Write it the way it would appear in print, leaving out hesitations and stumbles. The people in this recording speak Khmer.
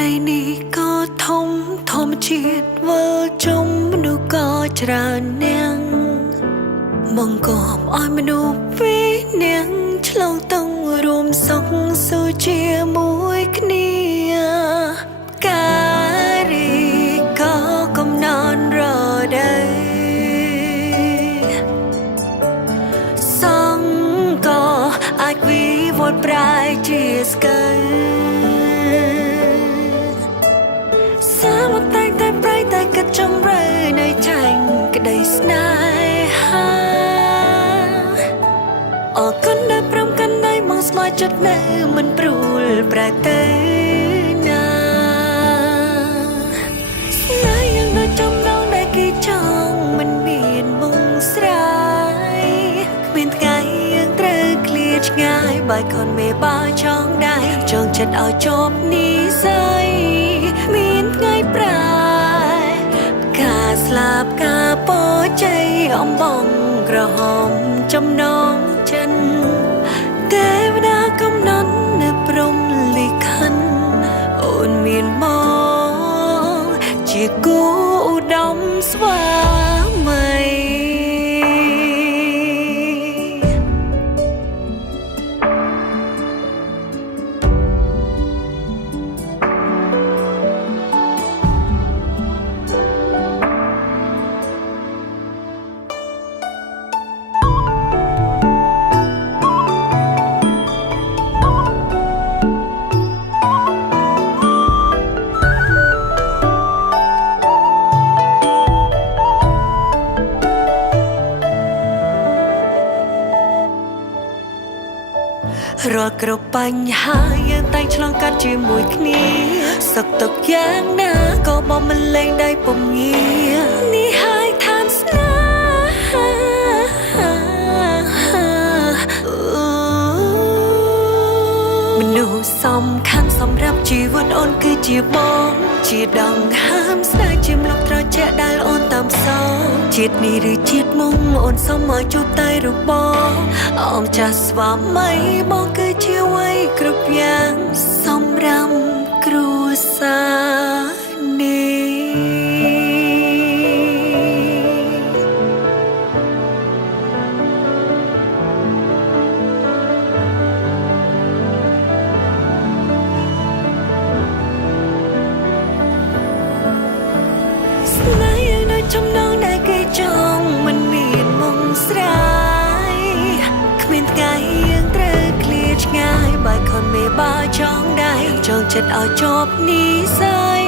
តែនេះក៏ធម្មជាតិវិលជុំមនុស្សក៏ច្រើននាងបង្កប់ឲ្យមនុស្សពីរនាងឆ្លងតង់រួមសុខសុខជាមួយគ្នាការីក៏កំណត់រដូវសង្កអាចវិវត្តប្រែជាស្កើតែប្រៃតែកាត់ចំរើនៃចាញ់ក្តីស្នេហាអរគុណដែលព្រមកាន់ដៃមកស្មោះចិត្តនៅមិនព្រួលប្រែទៅណាស្នេហ៍យ៉ាងដូចចំណងដែលគេចង់មិនមានមុងស្រាយគ្មានថ្ងៃយើងត្រូវឃ្លាតឆ្ងាយបាយខនមេបាចង់ដែរចង់ចិត្តឲ្យជាប់និស័យមានថ្ងៃប្រែស្លាប់ការពោជ័យអំបងក្រហមចំណងចិនទេវតាកំណត់នៅព្រំលិខិនអូនមានមកជាគូឧត្តមស្វាមីរាល់គ្រប់បញ្ហាយើងតែងឆ្លងកាត់ជាមួយគ្នាសុខទុក្ខយ៉ាងណាក៏បំមិនលែងដៃពុំងារនេះហើយឋានស្នេហាមនុស្សសំខាន់សម្រាប់ជីវិតអូនគឺជាបងជាដង្ហើមស្នេហ៍ជាម្លប់ត្រជាក់ដែលអូនតាមសងជាតិនេះឬជាតិមុំអូនសុំឲ្យជួបតែរូបបងអមចាស់ស្វាមីបងគឺជាអ្វីគ្រប់យ៉ាងសម្រាប់គ្រួសារនេះស្នេហ៍យ៉ាងដូចចំណងដែលគេចង់មិនមានមុំស្រាយគ្មានថ្ងៃយើងត្រូវឃ្លាតឆ្ងាយបាយខនមេបាចង់ដែរចង់ចិត្តឲ្យជាប់និស័យ